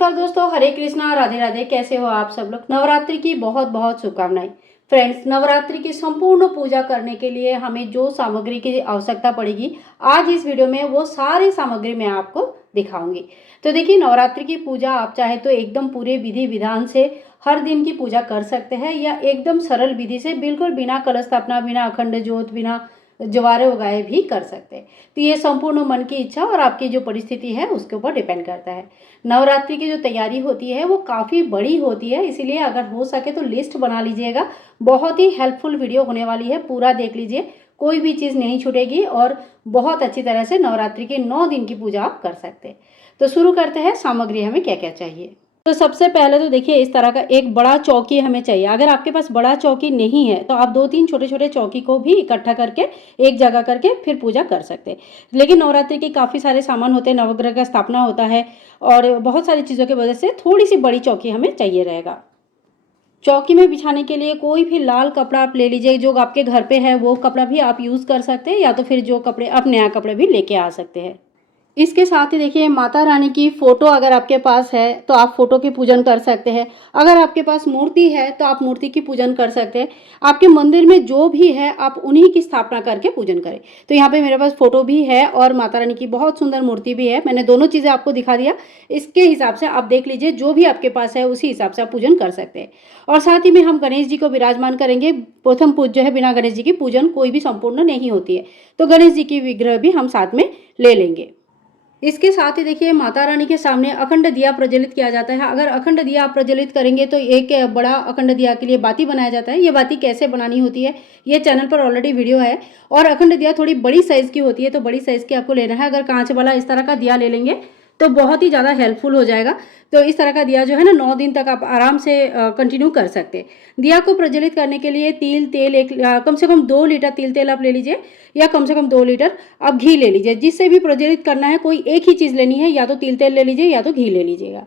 नमस्कार दोस्तों, हरे कृष्णा, राधे राधे। कैसे हो आप सब लोग। नवरात्रि की बहुत बहुत शुभकामनाएं। फ्रेंड्स, नवरात्रि की संपूर्ण पूजा करने के लिए हमें जो सामग्री की आवश्यकता पड़ेगी, आज इस वीडियो में वो सारी सामग्री मैं आपको दिखाऊंगी। तो देखिए, नवरात्रि की पूजा आप चाहे तो एकदम पूरे विधि विधान से हर दिन की पूजा कर सकते हैं, या एकदम सरल विधि से बिल्कुल बिना कलश स्थापना, बिना अखंड ज्योत, बिना जवारे उगाए भी कर सकते हैं। तो ये संपूर्ण मन की इच्छा और आपकी जो परिस्थिति है उसके ऊपर डिपेंड करता है। नवरात्रि की जो तैयारी होती है वो काफ़ी बड़ी होती है, इसीलिए अगर हो सके तो लिस्ट बना लीजिएगा। बहुत ही हेल्पफुल वीडियो होने वाली है, पूरा देख लीजिए, कोई भी चीज़ नहीं छूटेगी और बहुत अच्छी तरह से नवरात्रि के 9 दिन की पूजा आप कर सकते हैं। तो शुरू करते हैं, सामग्री हमें क्या क्या चाहिए। तो सबसे पहले तो देखिए, इस तरह का एक बड़ा चौकी हमें चाहिए। अगर आपके पास बड़ा चौकी नहीं है तो आप 2-3 छोटे छोटे चौकी को भी इकट्ठा करके एक जगह करके फिर पूजा कर सकते हैं। लेकिन नवरात्रि के काफ़ी सारे सामान होते हैं, नवग्रह का स्थापना होता है और बहुत सारी चीज़ों की वजह से थोड़ी सी बड़ी चौकी हमें चाहिए रहेगा। चौकी में बिछाने के लिए कोई भी लाल कपड़ा आप ले लीजिए, जो आपके घर पे है वो कपड़ा भी आप यूज़ कर सकते हैं, या तो फिर जो कपड़े आप नया कपड़े भी लेके आ सकते हैं। इसके साथ ही देखिए, माता रानी की फ़ोटो अगर आपके पास है तो आप फ़ोटो की पूजन कर सकते हैं। अगर आपके पास मूर्ति है तो आप मूर्ति की पूजन कर सकते हैं। आपके मंदिर में जो भी है आप उन्हीं की स्थापना करके पूजन करें। तो यहाँ पे मेरे पास फ़ोटो भी है और माता रानी की बहुत सुंदर मूर्ति भी है। मैंने दोनों चीज़ें आपको दिखा दिया। इसके हिसाब से आप देख लीजिए, जो भी आपके पास है उसी हिसाब से आप पूजन कर सकते हैं। और साथ ही में हम गणेश जी को विराजमान करेंगे। प्रथम पूज जो है, बिना गणेश जी की पूजन कोई भी संपूर्ण नहीं होती है, तो गणेश जी की विग्रह भी हम साथ में ले लेंगे। इसके साथ ही देखिए, माता रानी के सामने अखंड दिया प्रज्वलित किया जाता है। अगर अखंड दिया आप प्रज्वलित करेंगे तो एक बड़ा अखंड दिया के लिए बाती बनाया जाता है। ये बाती कैसे बनानी होती है, ये चैनल पर ऑलरेडी वीडियो है। और अखंड दिया थोड़ी बड़ी साइज़ की होती है, तो बड़ी साइज़ की आपको लेना है। अगर कांच वाला इस तरह का दिया ले लेंगे तो बहुत ही ज़्यादा हेल्पफुल हो जाएगा। तो इस तरह का दिया जो है ना, 9 दिन तक आप आराम से कंटिन्यू कर सकते हैं। दिया को प्रज्वलित करने के लिए तिल तेल कम से कम 2 लीटर तिल तेल आप ले लीजिए, या कम से कम 2 लीटर आप घी ले लीजिए। जिससे भी प्रज्वलित करना है, कोई एक ही चीज़ लेनी है, या तो तिल तेल ले लीजिए या तो घी ले लीजिएगा।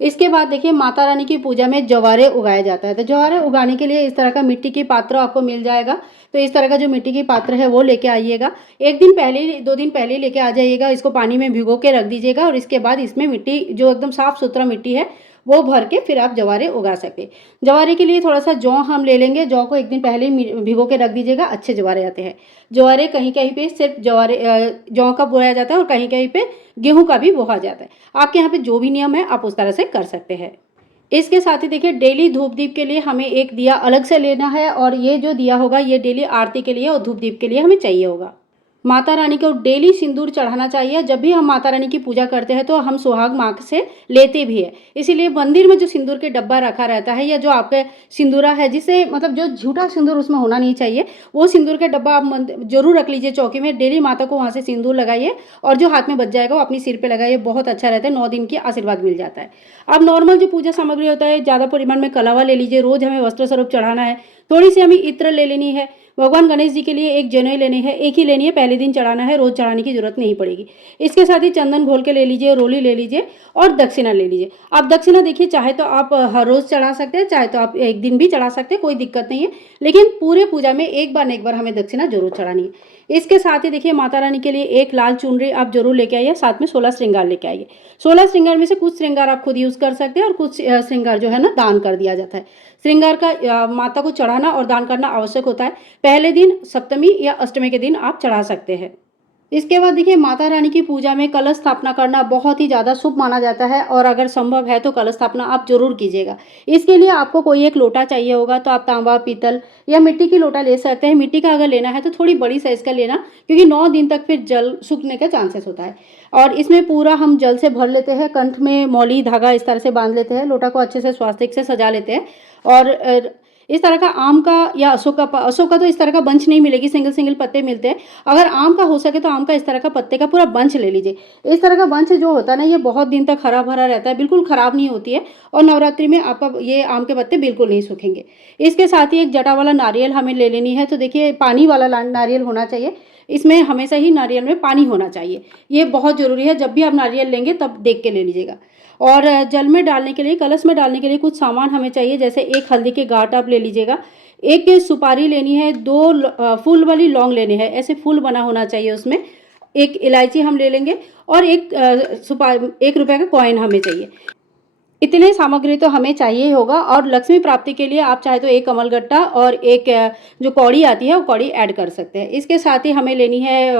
इसके बाद देखिए, माता रानी की पूजा में जवारे उगाया जाता है। तो जवारे उगाने के लिए इस तरह का मिट्टी की पात्र आपको मिल जाएगा। तो इस तरह का जो मिट्टी की पात्र है वो लेके आइएगा। 1 दिन पहले 2 दिन पहले लेके आ जाइएगा। इसको पानी में भिगो के रख दीजिएगा और इसके बाद इसमें मिट्टी जो एकदम साफ़ सुथरा मिट्टी है वो भर के फिर आप जवारे उगा सकते हैं। जवारे के लिए थोड़ा सा जौ हम ले लेंगे। जौ को 1 दिन पहले ही भिगो के रख दीजिएगा, अच्छे जवारे आते हैं। जवारे कहीं कहीं पे सिर्फ जौ का बोया जाता है और कहीं कहीं पे गेहूं का भी बोया जाता है। आपके यहाँ पे जो भी नियम है आप उस तरह से कर सकते हैं। इसके साथ ही देखिए, डेली धूप दीप के लिए हमें एक दिया अलग से लेना है, और ये जो दिया होगा ये डेली आरती के लिए और धूप दीप के लिए हमें चाहिए होगा। माता रानी को डेली सिंदूर चढ़ाना चाहिए। जब भी हम माता रानी की पूजा करते हैं तो हम सुहाग माँ से लेते भी है। इसीलिए मंदिर में जो सिंदूर के डब्बा रखा रहता है, या जो आपका सिंदूरा है, जिससे मतलब जो झूठा सिंदूर उसमें होना नहीं चाहिए, वो सिंदूर के डब्बा आप जरूर रख लीजिए चौकी में। डेली माता को वहाँ से सिंदूर लगाइए और जो हाथ में बच जाएगा वो अपनी सिर पे लगाइए। बहुत अच्छा रहता है, 9 दिन की आशीर्वाद मिल जाता है। अब नॉर्मल जो पूजा सामग्री होता है, ज़्यादा परिमाण में कलावा ले लीजिए। रोज़ हमें वस्त्र स्वरूप चढ़ाना है, थोड़ी सी हमें इत्र ले लेनी है। भगवान गणेश जी के लिए एक जनेऊ लेनी है, एक ही लेनी है, पहले दिन चढ़ाना है, रोज चढ़ाने की जरूरत नहीं पड़ेगी। इसके साथ ही चंदन घोल के ले लीजिए, रोली ले लीजिए और दक्षिणा ले लीजिए। आप दक्षिणा देखिए, चाहे तो आप हर रोज चढ़ा सकते हैं, चाहे तो आप एक दिन भी चढ़ा सकते हैं, कोई दिक्कत नहीं है। लेकिन पूरे पूजा में एक बार न एक बार हमें दक्षिणा जरूर चढ़ानी है। इसके साथ ही देखिए, माता रानी के लिए एक लाल चुनरी आप जरूर लेके आइए, साथ में 16 श्रृंगार लेके आइए। 16 श्रृंगार में से कुछ श्रृंगार आप खुद यूज कर सकते हैं और कुछ श्रृंगार जो है ना, दान कर दिया जाता है। श्रृंगार का माता को चढ़ाना और दान करना आवश्यक होता है। पहले दिन, सप्तमी या अष्टमी के दिन आप चढ़ा सकते हैं। इसके बाद देखिए, माता रानी की पूजा में कलश स्थापना करना बहुत ही ज़्यादा शुभ माना जाता है, और अगर संभव है तो कलश स्थापना आप जरूर कीजिएगा। इसके लिए आपको कोई एक लोटा चाहिए होगा, तो आप तांबा, पीतल या मिट्टी की लोटा ले सकते हैं। मिट्टी का अगर लेना है तो थोड़ी बड़ी साइज़ का लेना, क्योंकि 9 दिन तक फिर जल सूखने का चांसेस होता है। और इसमें पूरा हम जल से भर लेते हैं, कंठ में मौली धागा इस तरह से बांध लेते हैं, लोटा को अच्छे से स्वास्तिक से सजा लेते हैं। और इस तरह का आम का या अशोक का तो इस तरह का बंच नहीं मिलेगी, सिंगल सिंगल पत्ते मिलते हैं। अगर आम का हो सके तो आम का इस तरह का पत्ते का पूरा बंच ले लीजिए। इस तरह का बंच जो होता है ना, ये बहुत दिन तक हरा भरा रहता है, बिल्कुल ख़राब नहीं होती है, और नवरात्रि में आपका ये आम के पत्ते बिल्कुल नहीं सूखेंगे। इसके साथ ही एक जटा वाला नारियल हमें ले लेनी है। तो देखिए, पानी वाला नारियल होना चाहिए। इसमें हमेशा ही नारियल में पानी होना चाहिए, ये बहुत ज़रूरी है। जब भी आप नारियल लेंगे तब देख के ले लीजिएगा। और जल में डालने के लिए, कलश में डालने के लिए कुछ सामान हमें चाहिए, जैसे एक हल्दी के गांठ आप ले लीजिएगा, एक सुपारी लेनी है, 2 फूल वाली लौंग लेनी है, ऐसे फूल बना होना चाहिए उसमें, एक इलायची हम ले लेंगे, और एक ₹1 का कॉइन हमें चाहिए। इतने सामग्री तो हमें चाहिए ही होगा। और लक्ष्मी प्राप्ति के लिए आप चाहे तो एक कमलगट्टा और एक जो कौड़ी आती है वो कौड़ी ऐड कर सकते हैं। इसके साथ ही हमें लेनी है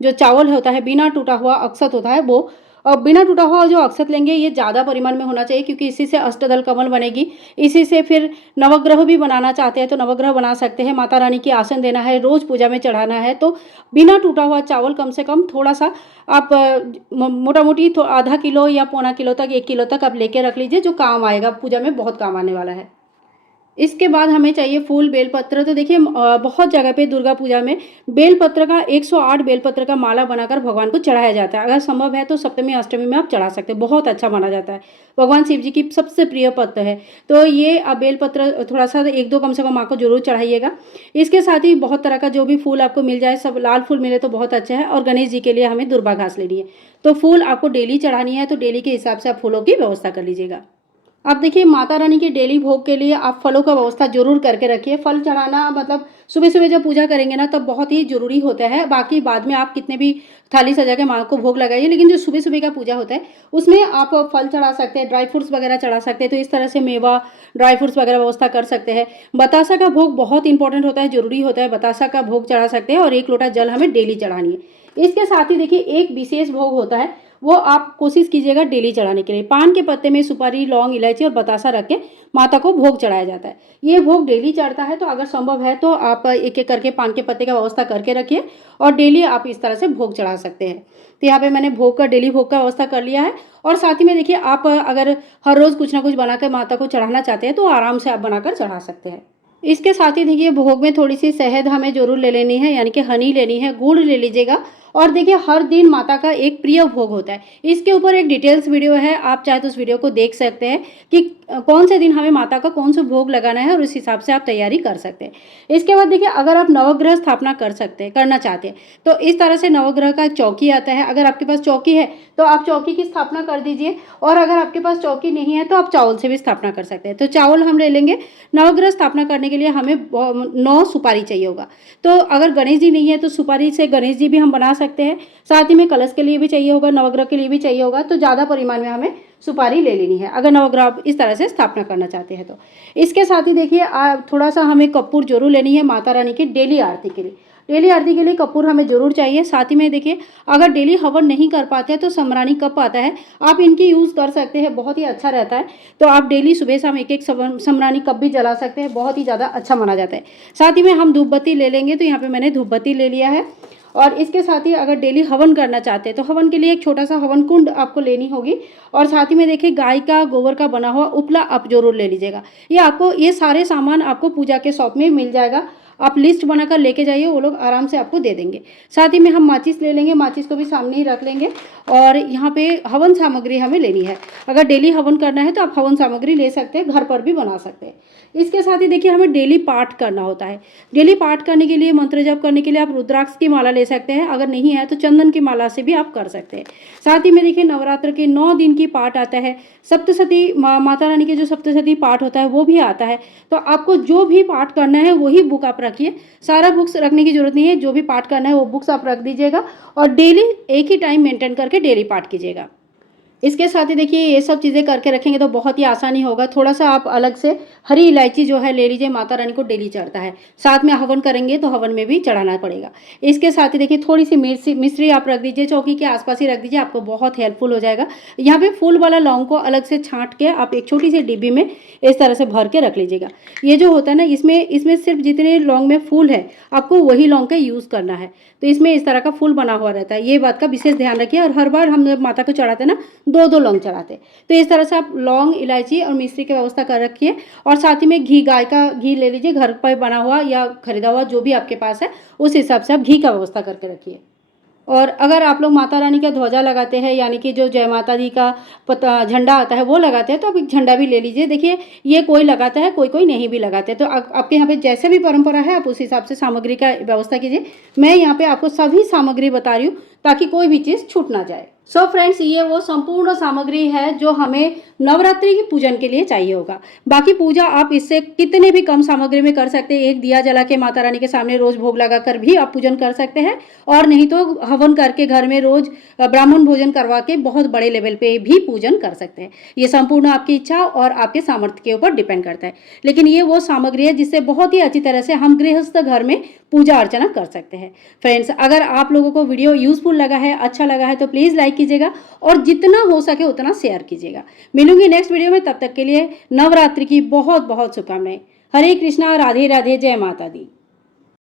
जो चावल होता है बिना टूटा हुआ अक्षत होता है वो, बिना टूटा हुआ जो अक्षत लेंगे ये ज़्यादा परिमाण में होना चाहिए, क्योंकि इसी से अष्टदल कमल बनेगी। इसी से फिर नवग्रह भी बनाना चाहते हैं तो नवग्रह बना सकते हैं। माता रानी की आसन देना है, रोज़ पूजा में चढ़ाना है, तो बिना टूटा हुआ चावल कम से कम थोड़ा सा आप मोटा मोटी आधा किलो या पौना किलो तक 1 किलो तक आप लेके रख लीजिए, जो काम आएगा, पूजा में बहुत काम आने वाला है। इसके बाद हमें चाहिए फूल बेलपत्र। तो देखिए बहुत जगह पे दुर्गा पूजा में बेलपत्र का 108 बेलपत्र का माला बनाकर भगवान को चढ़ाया जाता है। अगर संभव है तो सप्तमी अष्टमी में आप चढ़ा सकते हैं, बहुत अच्छा माना जाता है। भगवान शिव जी की सबसे प्रिय पत्र है, तो ये आप बेलपत्र थोड़ा सा 1-2 कम से कम माँ को जरूर चढ़ाइएगा। इसके साथ ही बहुत तरह का जो भी फूल आपको मिल जाए, सब लाल फूल मिले तो बहुत अच्छा है। और गणेश जी के लिए हमें दुर्बा घास लेनी है, तो फूल आपको डेली चढ़ानी है, तो डेली के हिसाब से आप फूलों की व्यवस्था कर लीजिएगा। अब देखिए माता रानी के डेली भोग के लिए आप फलों का व्यवस्था जरूर करके रखिए। फल चढ़ाना मतलब सुबह सुबह जब पूजा करेंगे ना तब बहुत ही जरूरी होता है। बाकी बाद में आप कितने भी थाली सजा के माँ को भोग लगाइए, लेकिन जो सुबह सुबह का पूजा होता है उसमें आप फल चढ़ा सकते हैं, ड्राई फ्रूट्स वगैरह चढ़ा सकते हैं। तो इस तरह से मेवा, ड्राई फ्रूट्स वगैरह व्यवस्था कर सकते हैं। बतासा का भोग बहुत इंपॉर्टेंट होता है, जरूरी होता है, बतासा का भोग चढ़ा सकते हैं। और 1 लोटा जल हमें डेली चढ़ानी है। इसके साथ ही देखिए एक विशेष भोग होता है, वो आप कोशिश कीजिएगा डेली चढ़ाने के लिए। पान के पत्ते में सुपारी, लौंग, इलायची और बतासा रख के माता को भोग चढ़ाया जाता है। ये भोग डेली चढ़ता है, तो अगर संभव है तो आप एक एक करके पान के पत्ते का व्यवस्था करके रखिए और डेली आप इस तरह से भोग चढ़ा सकते हैं। तो यहाँ पे मैंने भोग का डेली भोग का व्यवस्था कर लिया है। और साथ ही में देखिए आप अगर हर रोज़ कुछ ना कुछ बनाकर माता को चढ़ाना चाहते हैं तो आराम से आप बनाकर चढ़ा सकते हैं। इसके साथ ही देखिए भोग में थोड़ी सी शहद हमें जरूर ले लेनी है, यानी कि हनी लेनी है, गुड़ ले लीजिएगा। और देखिए हर दिन माता का एक प्रिय भोग होता है, इसके ऊपर एक डिटेल्स वीडियो है, आप चाहे तो उस वीडियो को देख सकते हैं कि कौन से दिन हमें माता का कौन सा भोग लगाना है, और उस हिसाब से आप तैयारी कर सकते हैं। इसके बाद देखिए अगर आप नवग्रह स्थापना करना चाहते हैं तो इस तरह से नवग्रह का चौकी आता है। अगर आपके पास चौकी है तो आप चौकी की स्थापना कर दीजिए, और अगर आपके पास चौकी नहीं है तो आप चावल से भी स्थापना कर सकते हैं। तो चावल हम ले लेंगे। नवग्रह स्थापना करने के लिए हमें 9 सुपारी चाहिए होगा। तो अगर गणेश जी नहीं है तो सुपारी से गणेश जी भी हम बना सकते हैं। साथ ही में कलश के लिए भी चाहिए होगा, नवग्रह के लिए भी चाहिए होगा, तो ज़्यादा परिमाण में हमें सुपारी ले लेनी है अगर नवग्रह आप इस तरह से स्थापना करना चाहते हैं तो। इसके साथ ही देखिए थोड़ा सा हमें कपूर जरूर लेनी है माता रानी की डेली आरती के लिए। डेली आरती के लिए कपूर हमें जरूर चाहिए। साथ ही में देखिए अगर डेली हवन नहीं कर पाते हैं तो सम्राणी कप आता है, आप इनकी यूज़ कर सकते हैं, बहुत ही अच्छा रहता है। तो आप डेली सुबह शाम एक एक सम्राणी कप भी जला सकते हैं, बहुत ही ज़्यादा अच्छा माना जाता है। साथ ही में हम धूप बत्ती ले लेंगे, तो यहाँ पे मैंने धूप बत्ती ले लिया है। और इसके साथ ही अगर डेली हवन करना चाहते हैं तो हवन के लिए एक छोटा सा हवन कुंड आपको लेनी होगी। और साथ ही में देखिए गाय का गोबर का बना हुआ उपला आप जरूर ले लीजिएगा। ये सारे सामान आपको पूजा के शॉप में मिल जाएगा, आप लिस्ट बनाकर लेके जाइए, वो लोग आराम से आपको दे देंगे। साथ ही में हम माचिस ले लेंगे, माचिस को भी सामने ही रख लेंगे। और यहाँ पे हवन सामग्री हमें लेनी है, अगर डेली हवन करना है तो आप हवन सामग्री ले सकते हैं, घर पर भी बना सकते हैं। इसके साथ ही देखिए हमें डेली पाठ करना होता है। डेली पाठ करने के लिए, मंत्र जप करने के लिए आप रुद्राक्ष की माला ले सकते हैं, अगर नहीं है तो चंदन की माला से भी आप कर सकते हैं। साथ ही में देखिए नवरात्र के 9 दिन की पाठ आता है, सप्तशती माता रानी के जो सप्तशती पाठ होता है वो भी आता है। तो आपको जो भी पाठ करना है वही बुक आप रखिए, सारा बुक्स रखने की जरूरत नहीं है, जो भी पाठ करना है वो बुक्स आप रख दीजिएगा। और डेली एक ही टाइम मेंटेन करके डेली पाठ कीजिएगा। इसके साथ ही देखिए ये सब चीज़ें करके रखेंगे तो बहुत ही आसानी होगा। थोड़ा सा आप अलग से हरी इलायची जो है ले लीजिए, माता रानी को डेली चढ़ता है। साथ में हवन करेंगे तो हवन में भी चढ़ाना पड़ेगा। इसके साथ ही देखिए थोड़ी सी मिश्री आप रख दीजिए, चौकी के आसपास ही रख दीजिए, आपको बहुत हेल्पफुल हो जाएगा। यहाँ पे फूल वाला लौंग को अलग से छांट के आप एक छोटी सी डिब्बी में इस तरह से भर के रख लीजिएगा। ये जो होता है ना, इसमें सिर्फ जितने लौंग में फूल है आपको वही लौंग का यूज़ करना है। तो इसमें इस तरह का फूल बना हुआ रहता है, ये बात का विशेष ध्यान रखिए। और हर बार हम माता को चढ़ाते हैं ना 2-2 लौंग चढ़ाते हैं। तो इस तरह से आप लौंग, इलायची और मिश्री की व्यवस्था कर रखिए। और साथ ही में घी, गाय का घी ले लीजिए, घर पर बना हुआ या खरीदा हुआ जो भी आपके पास है उस हिसाब से आप घी का व्यवस्था करके रखिए। और अगर आप लोग माता रानी का ध्वजा लगाते हैं, यानी कि जो जय माता दी का झंडा आता है वो लगाते हैं, तो आप एक झंडा भी ले लीजिए। देखिए ये कोई लगाता है, कोई कोई नहीं भी लगाते, तो आपके यहाँ पे जैसे भी परंपरा है आप उस हिसाब से सामग्री का व्यवस्था कीजिए। मैं यहाँ पे आपको सभी सामग्री बता रही हूँ ताकि कोई भी चीज़ छूट ना जाए। सो फ्रेंड्स, ये वो संपूर्ण सामग्री है जो हमें नवरात्रि की पूजन के लिए चाहिए होगा। बाकी पूजा आप इससे कितने भी कम सामग्री में कर सकते हैं। एक दिया जला के माता रानी के सामने रोज भोग लगाकर भी आप पूजन कर सकते हैं, और नहीं तो हवन करके घर में रोज ब्राह्मण भोजन करवा के बहुत बड़े लेवल पे भी पूजन कर सकते हैं। ये संपूर्ण आपकी इच्छा और आपके सामर्थ्य के ऊपर डिपेंड करता है। लेकिन ये वो सामग्री है जिससे बहुत ही अच्छी तरह से हम गृहस्थ घर में पूजा अर्चना कर सकते हैं। फ्रेंड्स, अगर आप लोगों को वीडियो यूजफुल लगा है, अच्छा लगा है, तो प्लीज़ लाइक कीजिएगा और जितना हो सके उतना शेयर कीजिएगा। मिलूंगी नेक्स्ट वीडियो में, तब तक के लिए नवरात्रि की बहुत बहुत शुभकामनाएं। हरे कृष्णा, राधे राधे, जय माता दी।